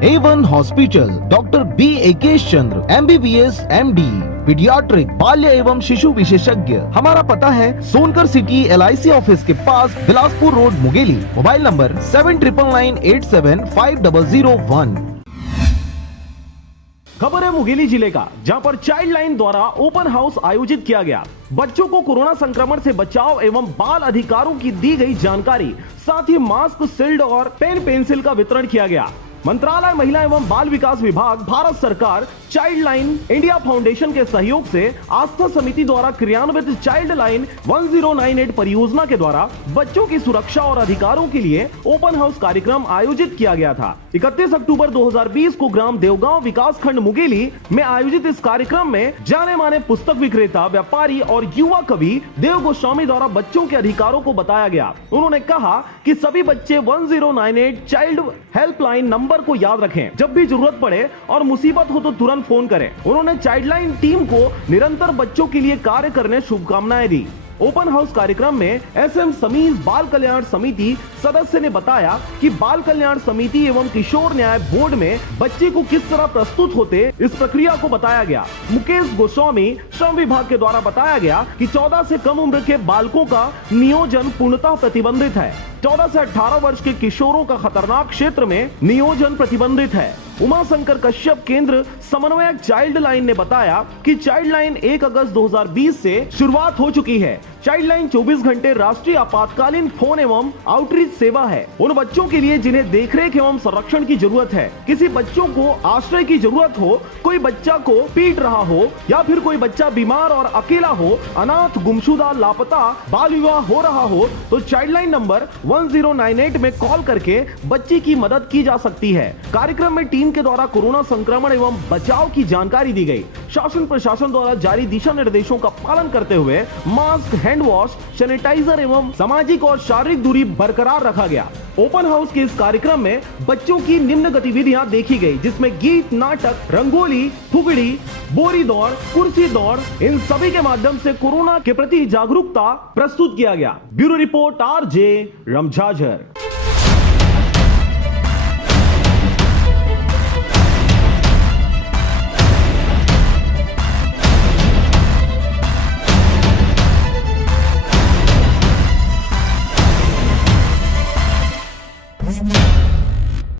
A1 hospital, doctor B एकेश चंद्र, MBBS MD, paediatric, बाल्य एवं शिशु विशेषज्ञ। हमारा पता है सोनकर सिटी LIC ऑफिस के पास, Bilaspur road, Mungeli. Mobile number 7999875001। खबर है मुंगेली जिले का, जहां पर चाइल्ड लाइन द्वारा ओपन हाउस आयोजित किया गया। बच्चों को कोरोना संक्रमण से बचाव एवं बाल अधिकारों की दी गई जानकारी, साथ ही मास्क, शील्ड और पेन पेंसिल का वितरण किया गया। मंत्रालय, महिला एवं बाल विकास विभाग, भारत सरकार, चाइल्ड लाइन इंडिया फाउंडेशन के सहयोग से आस्था समिति द्वारा क्रियान्वित चाइल्ड लाइन 1098 परियोजना के द्वारा बच्चों की सुरक्षा और अधिकारों के लिए ओपन हाउस कार्यक्रम आयोजित किया गया था। 31 अक्टूबर 2020 को ग्राम देवगांव विकास खंड मुंगेली में आयोजित इस कार्यक्रम में जाने माने पुस्तक विक्रेता, व्यापारी और युवा कवि देव गोस्वामी द्वारा बच्चों के अधिकारों को बताया गया। उन्होंने कहा कि सभी बच्चे 1098 चाइल्ड हेल्पलाइन नंबर को याद रखें, जब भी जरूरत पड़े और मुसीबत हो तो तुरंत फोन करें। उन्होंने चाइल्डलाइन टीम को निरंतर बच्चों के लिए कार्य करने शुभकामनाएं दी। ओपन हाउस कार्यक्रम में SM समीज बाल कल्याण समिति सदस्य ने बताया कि बाल कल्याण समिति एवं किशोर न्याय बोर्ड में बच्चे को किस तरह प्रस्तुत होते, इस प्रक्रिया को बताया गया। मुकेश गोस्वामी, श्रम विभाग के द्वारा बताया गया कि 14 से कम उम्र के बालकों का नियोजन पूर्णतः प्रतिबंधित है। 14 से 18 वर्ष के किशोरों का खतरनाक क्षेत्र में नियोजन प्रतिबंधित है। उमा शंकर कश्यप, केंद्र समन्वयक चाइल्ड लाइन, ने बताया कि चाइल्ड लाइन 1 अगस्त 2020 से शुरुआत हो चुकी है। चाइल्ड लाइन 24 घंटे राष्ट्रीय आपातकालीन फोन एवं आउटरीच सेवा है उन बच्चों के लिए जिन्हें देखरेख एवं संरक्षण की जरूरत है। किसी बच्चों को आश्रय की जरूरत हो, कोई बच्चा को पीट रहा हो या फिर कोई बच्चा बीमार और अकेला हो, अनाथ, गुमशुदा, लापता, बाल विवाह हो रहा हो, तो चाइल्ड लाइन नंबर 1098 में कॉल करके बच्चे की मदद की जा सकती है। कार्यक्रम में टीम के द्वारा कोरोना संक्रमण एवं बचाव की जानकारी दी गई। शासन प्रशासन द्वारा जारी दिशा निर्देशों का पालन करते हुए मास्क, हैंड वॉश, सैनिटाइजर एवं सामाजिक और शारीरिक दूरी बरकरार रखा गया। ओपन हाउस के इस कार्यक्रम में बच्चों की निम्न गतिविधियां देखी गई, जिसमें गीत, नाटक, रंगोली, फुगड़ी, बोरी दौड़, कुर्सी दौड़, इन सभी के माध्यम से कोरोना के प्रति जागरूकता प्रस्तुत किया गया। Bureau report RJ रमझाझर।